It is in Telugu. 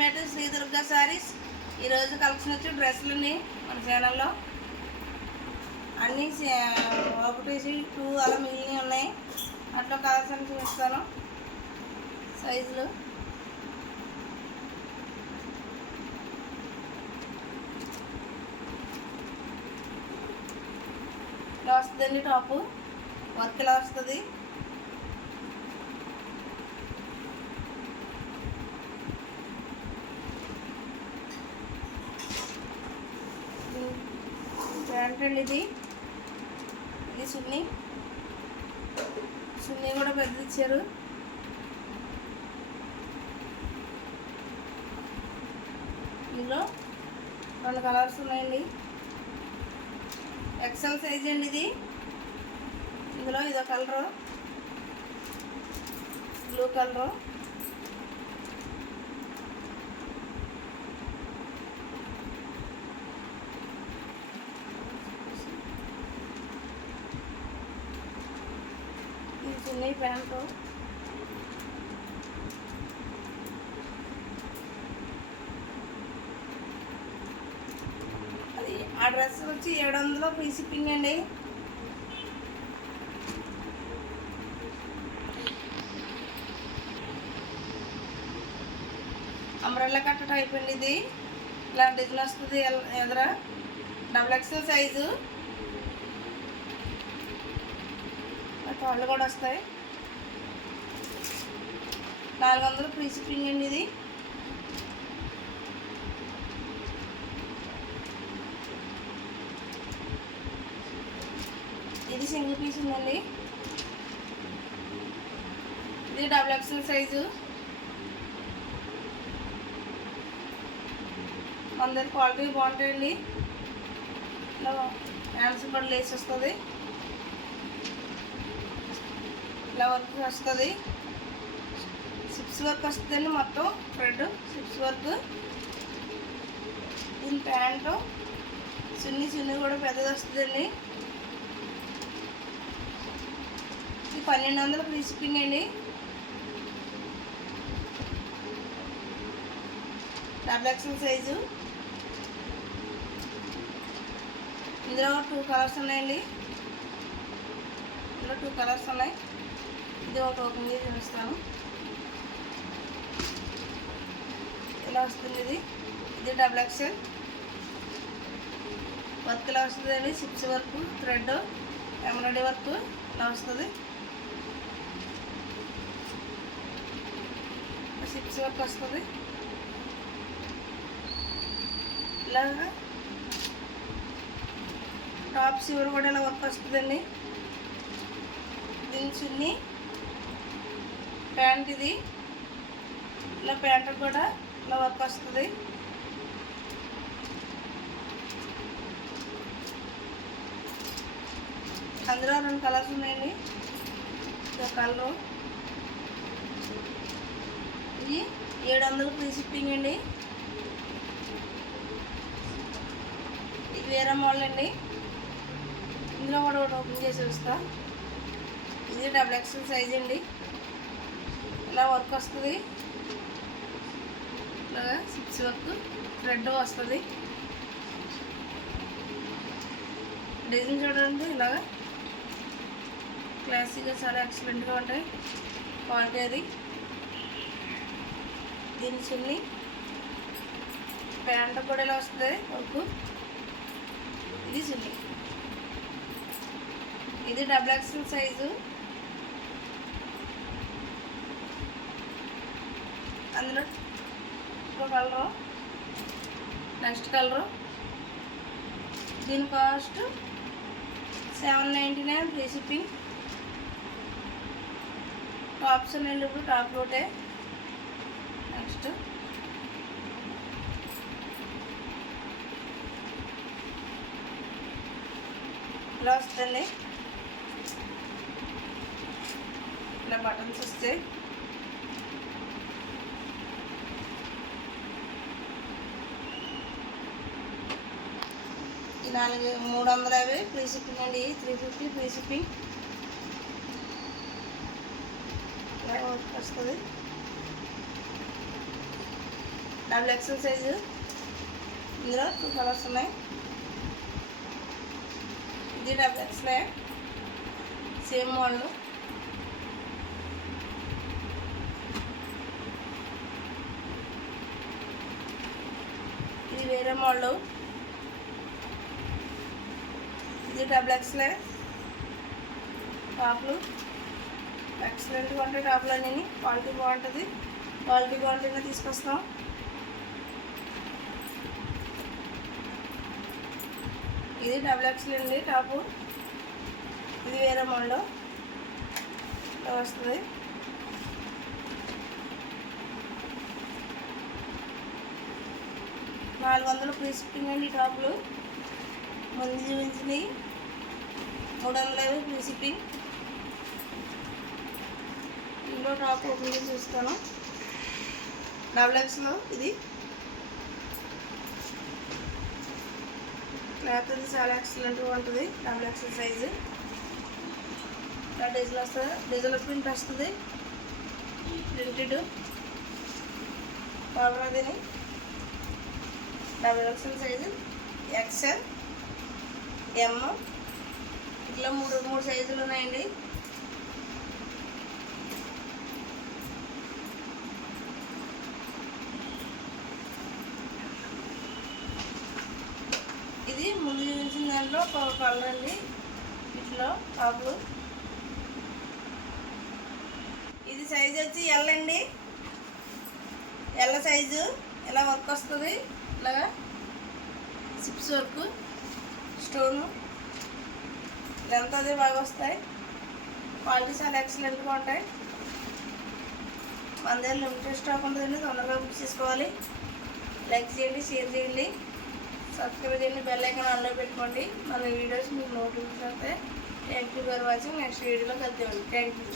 Welcome to Sri Durga sarees ఈరోజు కలెక్షన్ వచ్చి డ్రెస్సులని మన ఛానల్లో అన్నీ ఒకటి టూ అలా మిగిలినవి ఉన్నాయి. అట్లా కలర్స్ చూపిస్తాను. సైజులు. ఇలా వస్తుందండి టాపు. వర్క్ ఇలా వస్తుంది. ప్యాంట్ ఇది. ఇది సున్ని. సున్ని కూడా పెద్ద ఇచ్చారు ఇందులో రెండు కలర్స్ ఉన్నాయండి. ఎక్సెల్ సైజ్ అండి ఇది. ఇందులో ఇదో కలరు. బ్లూ కలరు ఇది చిన్న ప్యాంటు అది ఆ డ్రెస్ వచ్చి ఏడు వందలు ఫ్రీ షిప్పింగ్ అండి. అంబ్రెల్లా కట్ట టైప్ అండి ఇది. ఇలా డిజైన్ వస్తుంది ఎల్- డబుల్ ఎక్స్ఎల్ సైజు. కాళ్ళు కూడా వస్తాయి. నాలుగు వందలు ఫ్రీ షిప్పింగ్ అండి ఇది. ఇది సింగిల్ పీస్ ఉందండి. ఇది డబుల్ ఎక్స్ఎల్ సైజు. అందరి క్వాలిటీ బాగుంటాయండి. ఇలా హ్యాండ్స్ కూడా లేసి వస్తుంది. ఇట్లా వర్క్ వస్తుంది. సిప్స్ వర్క్ వస్తుందండి మొత్తం. థ్రెడ్ సిప్స్ వర్క్ దీని ప్యాంటు. సున్ని సున్ని కూడా పెద్దది వస్తుందండి. ఇది పన్నెండు వందల ఫ్రీ షిప్పింగ్ అండి. Double XL size. ఇందులో టూ కలర్స్ ఉన్నాయండి. ఇందులో టూ కలర్స్ ఉన్నాయి. ఇది ఒక ఓపెన్ చేసి చూపిస్తాను. ఇలా వస్తుంది ఇది. ఇది డబుల్ ఎక్సెల్ వర్క్ ఇలా వస్తుంది అండి. Sips work thread embroidery work ఇలా వస్తుంది. సిప్స్ వర్క్ వస్తుంది. ఇలాగా. టాప్ సివర్ కూడా ఇలా వర్క్ వస్తుందండి. దీని ప్యాంట్ ఇది. ఇలా ప్యాంట్ కూడా ఇలా వర్క్ వస్తుంది. అందులో రెండు కలర్స్ ఉన్నాయండి. ఒక కలరు. ఇది ఏడు వందలు ఫ్రీ షిప్పింగ్ అండి. ఇది వేరే మోడల్ అండి. ఇందులో కూడా ఒకటి ఓపెన్ చేసి వస్తా ఇది డబుల్ ఎక్స్ఎల్ సైజ్ అండి. ఇలా వర్క్ వస్తుంది. ఇలాగా సిక్స్ వర్క్ థ్రెడ్ వస్తుంది. డిజైన్ చూడండి ఇలాగా క్లాసీగా చాలా ఎక్సలెంట్గా ఉంటాయి. క్వాలిటీ అది. దీని చిన్ని ప్యాంట్ కూడా ఇలా వస్తుంది వర్క్. ఇది చిన్ని. ఇది డబుల్ ఎక్స్ఎల్ సైజు అందులో ఇంకో కలరు నెక్స్ట్ కలరు దీని cost seven ninety nine free shipping tops ఉన్నాయండి ఇప్పుడు టాప్ లోటే. నెక్స్ట్ ఇలా వస్తుంది ఇలా బటన్స్ వస్తాయి నాలుగు మూడు వందల యాభై ఫ్రీ షిప్పింగ్ అండి త్రీ ఫిఫ్టీ ఫ్రీ షిప్పింగ్ వస్తుంది. డబుల్ ఎక్సెల్ సైజు ఇందులో టూ కలర్స్ ఉన్నాయి. ఇది డబుల్ ఎక్స్లే సేమ్ మోడల్ ఇది వేరే మోడల్ ఇది డబుల్ ఎక్స్లే టాప్లు. ఎక్సలెంట్గా ఉంటాయి టాప్లు అన్నీ క్వాలిటీ బాగుంటుంది. క్వాలిటీ బాగుంటేనే తీసుకొస్తాం. ఇది డబుల్ ఎక్స్ఎల్ అండి టాపు. ఇది వేరే మోడల్. వస్తుంది. నాలుగు వందలు ప్రీ అండి టాపులు. ముందు చూపించినవి. మూడు వందల యాభై ఫ్రీ షిప్పింగ్ ఇందులో టాప్ ఓపెన్ చేసి చూస్తాను డబుల్ ఎక్స్లో ఇది క్లాత్ అది చాలా ఎక్సలెంట్గా ఉంటుంది డబుల్ ఎక్సెల్ సైజు ఇలా డిజిల్ వస్తుంది డిజిల్ ప్రింట్ వస్తుంది ప్రింటెడ్ పవర్ అది double XL size XL M ఇట్లా మూడు మూడు సైజులు ఉన్నాయండి. ఇది ముందు చూపించిన దాంట్లో ఒక కలర్ అండి. ఇట్లో టాప్లు. ఇది సైజు వచ్చి ఎల్ అండి. ఎల్ల సైజు ఇలా వర్క్ వస్తుంది. ఇలాగా. సిప్స్ వర్క్ స్టోను లెంత్ అది బాగా వస్తాయి క్వాలిటీ చాలా ఎక్సలెంట్గా ఉంటాయి. మన దగ్గర లిమిటెడ్ స్టాక్ ఉంటుందండి తొందరగా బుక్ చేసుకోవాలి. లైక్ చేయండి షేర్ చేయండి. సబ్స్క్రైబ్ చేయండి బెల్ ఐకాన్ ఆన్లో పెట్టుకోండి. మన వీడియోస్ మీకు నోటిఫికేషన్ వస్తాయి thank you for watching next వీడియోలో కలుద్దామండి. Thank you